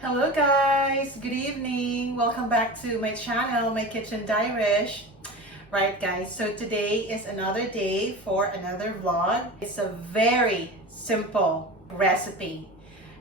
Hello guys, good evening. Welcome back to my channel, My Kitchen Diarish. Right guys, so today is another day for another vlog. It's a very simple recipe.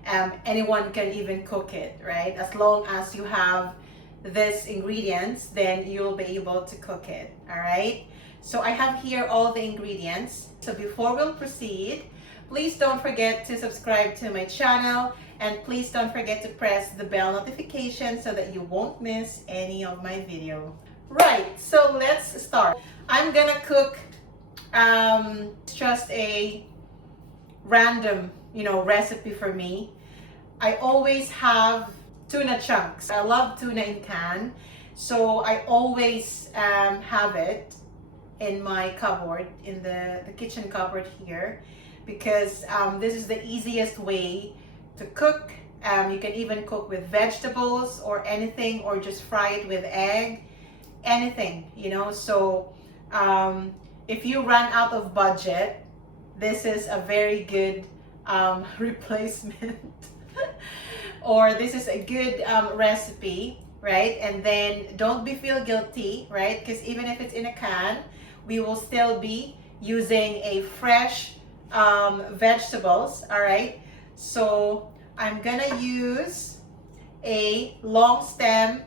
Anyone can even cook it, right? As long as you have these ingredients, then you'll be able to cook it, all right? So I have here all the ingredients. So before we'll proceed, please don't forget to subscribe to my channel and please don't forget to press the bell notification so that you won't miss any of my video. Right, so let's start. I'm gonna cook just a random, recipe for me. I always have tuna chunks. I love tuna in can, so I always have it in my cupboard, in the kitchen cupboard here, because this is the easiest way to cook. You can even cook with vegetables or anything, or just fry it with egg, anything, so if you run out of budget, this is a very good replacement or this is a good recipe, right? And then don't feel guilty, right? Because even if it's in a can, we will still be using a fresh vegetables, all right? So I'm gonna use a long stem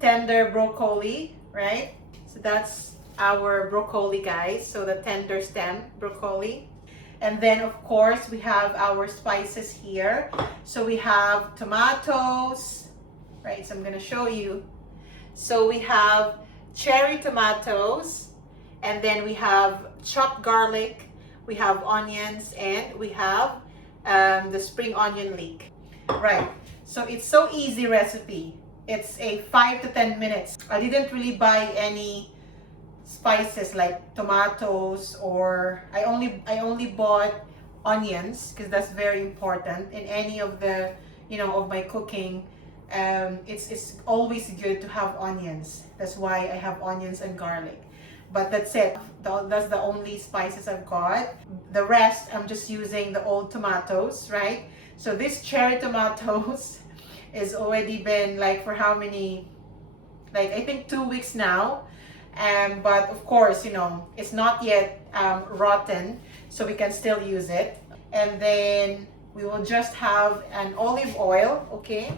tender broccoli, right? So that's our broccoli, guys. So the tender stem broccoli. And then of course we have our spices here. So we have tomatoes, right? So I'm gonna show you. So we have cherry tomatoes, and then we have chopped garlic, we have onions, and we have the spring onion leek. Right, so it's so easy recipe. It's a 5 to 10 minutes. I didn't really buy any spices like tomatoes, or I only bought onions because that's very important in any of the of my cooking. It's always good to have onions. That's why I have onions and garlic. But that's it. That's the only spices I've got. The rest I'm just using the old tomatoes, right? So this cherry tomatoes is already been like for how many, like I think 2 weeks now. But of course, it's not yet rotten, so we can still use it. And then we will just have an olive oil, okay?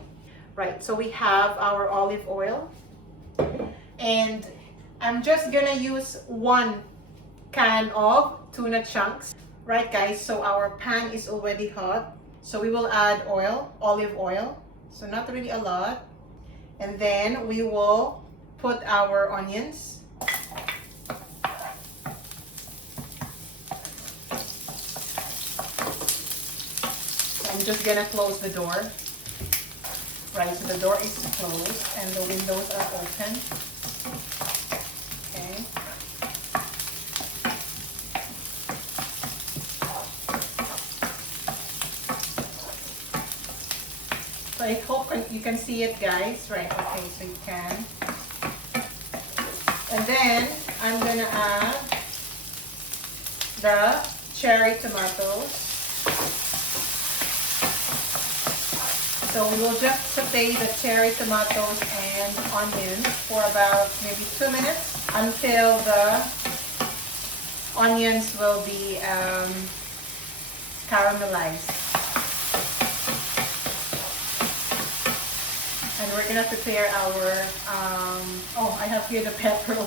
Right, so we have our olive oil. And I'm just gonna use 1 can of tuna chunks. Right guys, so our pan is already hot. So we will add oil, olive oil. So not really a lot. And then we will put our onions. I'm just gonna close the door. Right, so the door is closed and the windows are open. Okay. So I hope you can see it, guys. Right, okay, so you can. And then I'm gonna add the cherry tomatoes. So we will just saute the cherry tomatoes and onions for about maybe 2 minutes until the onions will be caramelized. And we're gonna prepare our, oh, I have here the pepper.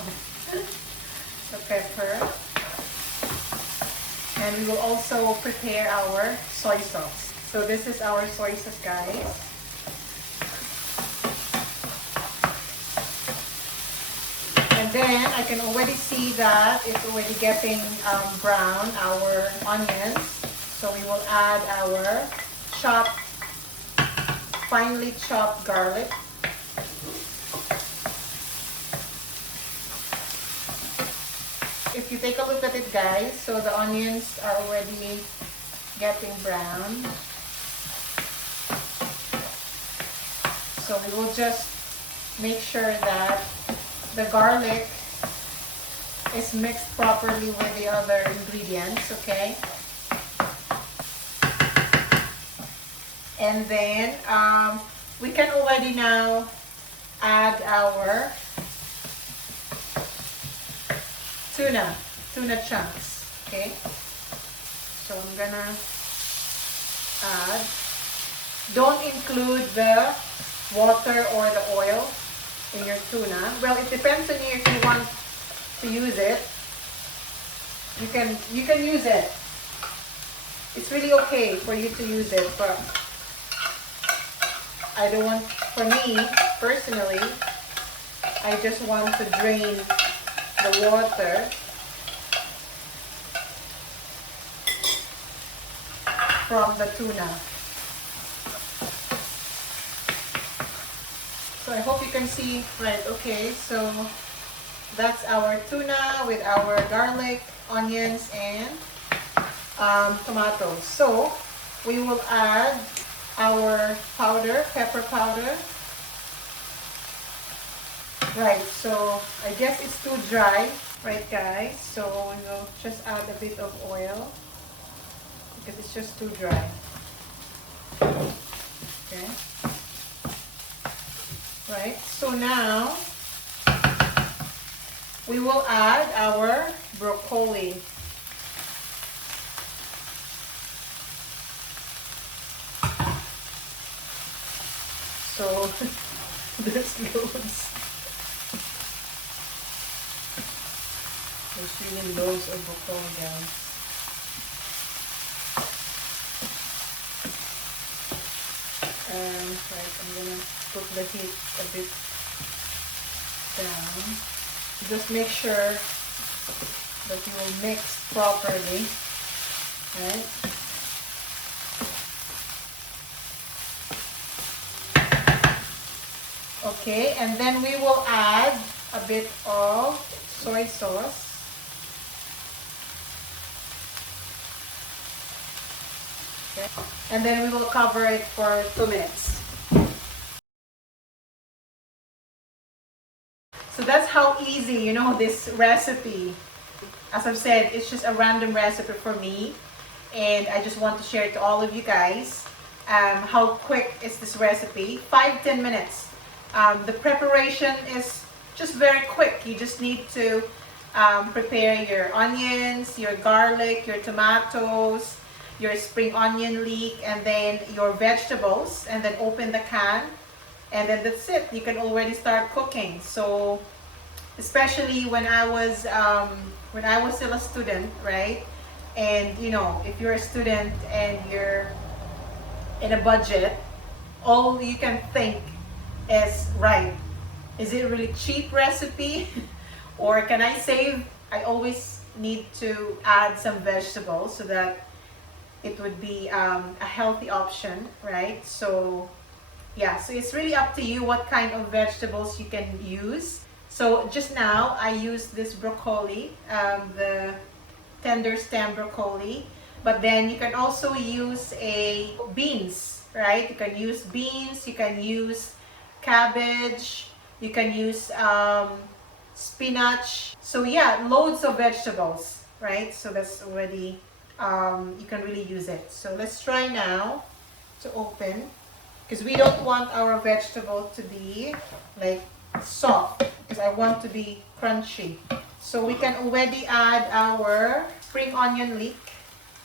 The pepper. And we will also prepare our soy sauce. So this is our soy sauce, guys. And then I can already see that it's already getting brown, our onions. So we will add our finely chopped garlic. If you take a look at it, guys, so the onions are already getting brown. So we will just make sure that the garlic is mixed properly with the other ingredients, okay? And then we can already now add our tuna chunks. Okay, so I'm gonna add. Don't include the water or the oil in your tuna. Well, it depends on you if you want to use it. You can use it. It's really okay for you to use it, but I don't want, for me personally, I just want to drain the water from the tuna. So I hope you can see, right, okay, so that's our tuna with our garlic, onions, and tomatoes. So we will add our powder, pepper powder. Right, so I guess it's too dry, right guys? So we'll just add a bit of oil because it's just too dry. Okay. Right, so now we will add our broccoli. So there's loads. There's really loads of broccoli, guys. Right, I'm gonna put the heat a bit down. Just make sure that you will mix properly, right? Okay, and then we will add a bit of soy sauce. Okay. And then we will cover it for 2 minutes. So that's how easy, you know, this recipe. As I've said, it's just a random recipe for me. And I just want to share it to all of you guys. How quick is this recipe? 5-10 minutes. The preparation is just very quick. You just need to prepare your onions, your garlic, your tomatoes, your spring onion leek, and then your vegetables, and then open the can, and then that's it. You can already start cooking. So especially when I was still a student, right? And you know, if you're a student and you're in a budget, all you can think is, right, is it a really cheap recipe or can I save? I always need to add some vegetables so that it would be a healthy option, right? So yeah, so it's really up to you what kind of vegetables you can use. So just now I used this broccoli, the tender stem broccoli, but then you can also use beans, right? You can use beans, you can use cabbage, you can use spinach. So yeah, loads of vegetables, right? So that's already, you can really use it. So let's try now to open, because we don't want our vegetable to be like soft, because I want to be crunchy. So we can already add our spring onion leek,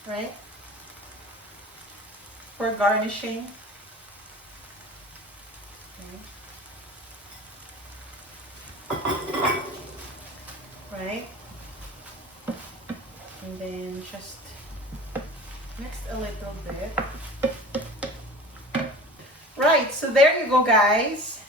right, for garnishing. Okay. Right, and then just mix a little bit. Right, so there you go, guys.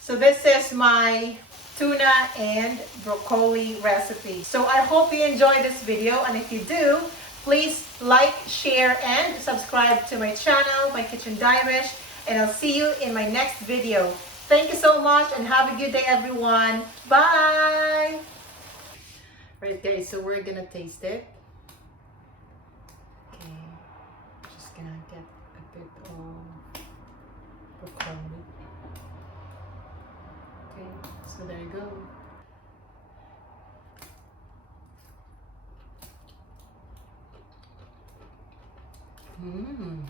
So this is my tuna and broccoli recipe. So I hope you enjoyed this video, and if you do, please like, share, and subscribe to my channel, My Kitchen Dairish, and I'll see you in my next video. Thank you so much and have a good day, everyone. Bye! Right guys, so we're gonna taste it. Okay, just gonna get a bit of broccoli. Okay, so there you go. Mmm.